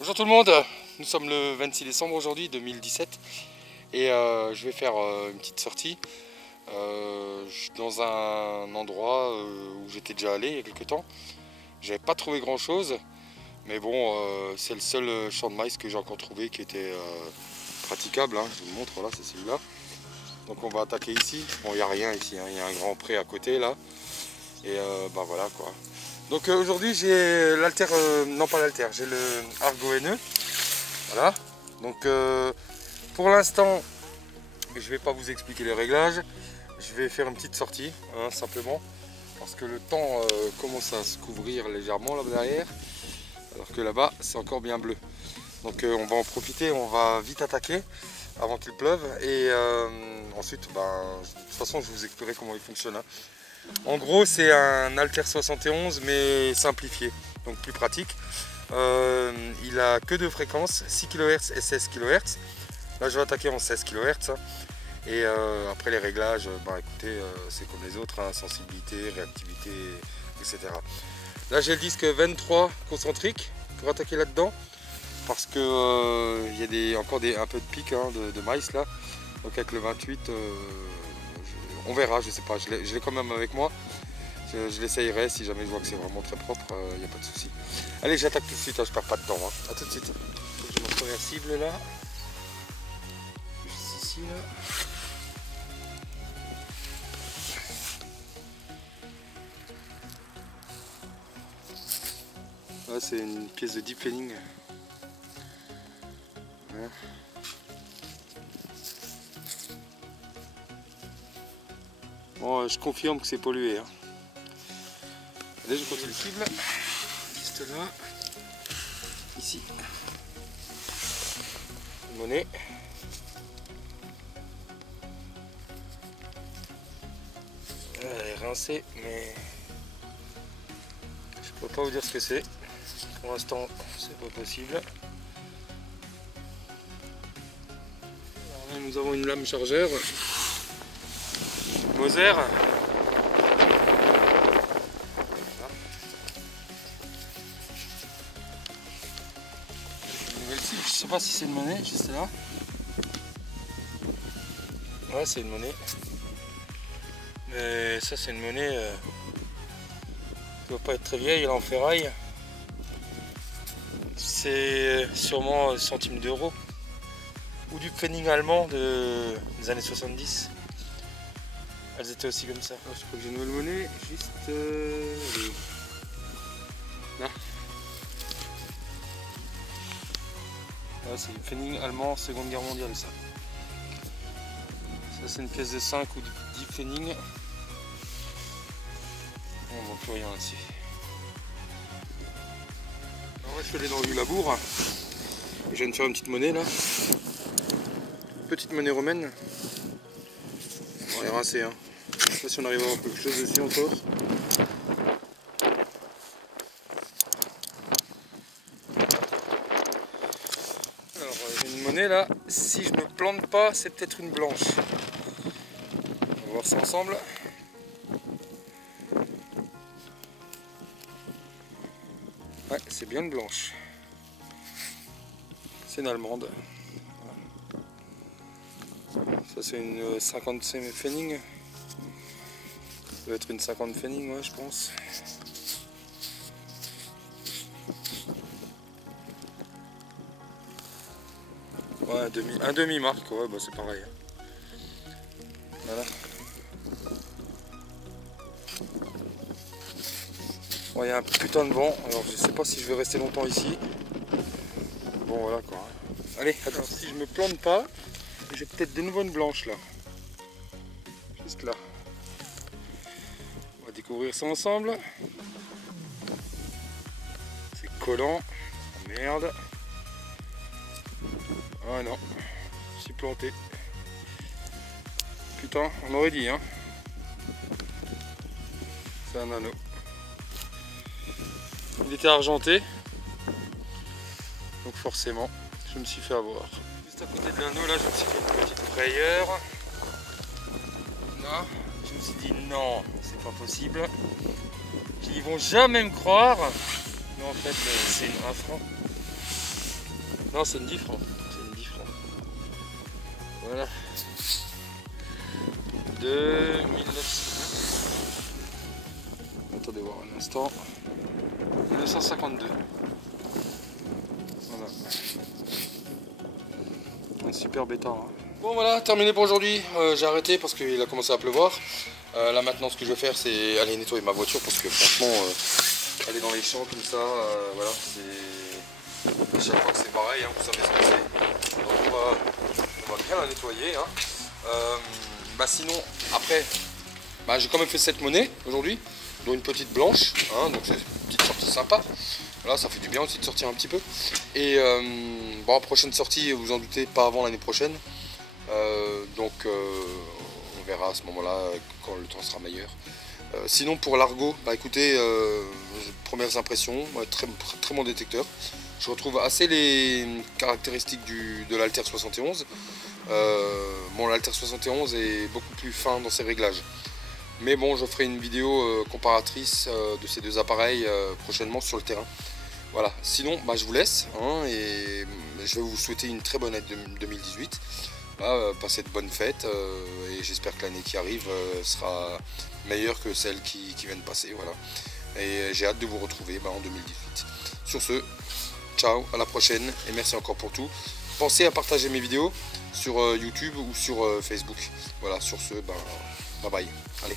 Bonjour tout le monde, nous sommes le 26 décembre aujourd'hui 2017 et je vais faire une petite sortie dans un endroit où j'étais déjà allé il y a quelques temps. J'avais pas trouvé grand chose, mais bon, c'est le seul champ de maïs que j'ai encore trouvé qui était praticable, hein. Je vous le montre, voilà, c'est celui-là. Donc on va attaquer ici. Bon, il n'y a rien ici, hein. Il y a un grand pré à côté là et bah voilà quoi. Donc aujourd'hui j'ai l'alter, non pas l'alter, j'ai le Argo NE. Voilà, donc pour l'instant je vais pas vous expliquer les réglages, je vais faire une petite sortie hein, simplement parce que le temps commence à se couvrir légèrement là derrière alors que là-bas c'est encore bien bleu. Donc on va en profiter, on va vite attaquer avant qu'il pleuve et ensuite de toute façon je vous expliquerai comment il fonctionne, hein. En gros c'est un Alter 71 mais simplifié, donc plus pratique. Il a que deux fréquences, 6 kHz et 16 kHz. Là je vais attaquer en 16 kHz. Et après les réglages, écoutez, c'est comme les autres, hein, sensibilité, réactivité, etc. Là j'ai le disque 23 concentrique pour attaquer là-dedans. Parce que il y a encore un peu de pic hein, de maïs là. Donc avec le 28, on verra, je sais pas, je l'ai quand même avec moi. Je l'essayerai, si jamais je vois que c'est vraiment très propre, il n'y a pas de souci. Allez, j'attaque tout de suite, hein, je perds pas de temps. Hein. A tout de suite. Faut que j'ai ma première cible là. Juste ici là. Là c'est une pièce de deep cleaning. Ouais. Bon, je confirme que c'est pollué. Hein. Allez, je continue le cible. Juste là. Ici. Une monnaie. Elle est rincée, mais je peux pas vous dire ce que c'est. Pour l'instant, c'est pas possible. Alors là, nous avons une lame chargeur Moser. Une nouvelle cible, je sais pas si c'est une monnaie, juste là. Ouais, c'est une monnaie. Mais ça, c'est une monnaie qui doit pas être très vieille, elle est en ferraille. C'est sûrement centimes d'euros. Ou du Pfennig allemand des années 70. Elles étaient aussi comme ça. Oh, je crois que j'ai une nouvelle monnaie, juste là. Là c'est du Pfennig allemand, seconde guerre mondiale ça. Ça c'est une pièce de 5 ou du 10 Pfennig. On voit plus rien là-dessus. Alors là je suis allé dans le labour. Je viens de faire une petite monnaie là. Petite monnaie romaine. On est rincé hein. Je sais pas si on arrive à avoir quelque chose dessus encore. Alors j'ai une monnaie là. Si je me plante pas, c'est peut-être une blanche. On va voir ça ensemble. Ouais, c'est bien une blanche. C'est une allemande. Ça c'est une 50 Pfennig. Ça doit être une 50 Pfennig, ouais, je pense. Ouais, un demi-marque, ouais, bah c'est pareil. Voilà. Bon, il y a un putain de vent, alors je sais pas si je vais rester longtemps ici. Bon, voilà quoi. Allez, attends, si je me plante pas, j'ai peut-être de nouveau une blanche là. Juste là. On va découvrir ça ensemble. C'est collant. Oh, merde. Ah non, je suis planté. Putain, on aurait dit hein. C'est un anneau. Il était argenté. Donc forcément, je me suis fait avoir. Juste à côté de l'anneau là, je me suis fait une petite frayeur. Là, je me suis dit non, c'est pas possible. Ils vont jamais me croire. Mais en fait, c'est un franc. Non, c'est une 10 francs. C'est une 10 francs. Voilà. 2900. Attendez voir un instant. 1952. Voilà. Un super bêta. Hein. Bon voilà, terminé pour aujourd'hui. J'ai arrêté parce qu'il a commencé à pleuvoir. Là maintenant, ce que je vais faire, c'est aller nettoyer ma voiture parce que franchement, elle est dans les champs comme ça. Voilà, c'est à chaque fois que c'est pareil. Hein, vous savez ce que c'est. Donc on va bien la nettoyer. Hein. Sinon, après, j'ai quand même fait 7 monnaies aujourd'hui, dont une petite blanche. Hein, donc c'est une petite sortie sympa. Voilà, ça fait du bien aussi de sortir un petit peu. Et prochaine sortie, vous en doutez, pas avant l'année prochaine. On verra à ce moment-là quand le temps sera meilleur. Sinon pour l'Argo, écoutez, premières impressions, très bon détecteur. Je retrouve assez les caractéristiques de l'Alter 71. L'Alter 71 est beaucoup plus fin dans ses réglages. Mais bon, je ferai une vidéo comparatrice de ces deux appareils prochainement sur le terrain. Voilà, sinon je vous laisse hein, et je vais vous souhaiter une très bonne année 2018. Passez de bonnes fêtes et j'espère que l'année qui arrive sera meilleure que celle qui vient de passer. Voilà. Et j'ai hâte de vous retrouver en 2018. Sur ce, ciao, à la prochaine et merci encore pour tout. Pensez à partager mes vidéos sur YouTube ou sur Facebook. Voilà, sur ce, bye bye. Allez.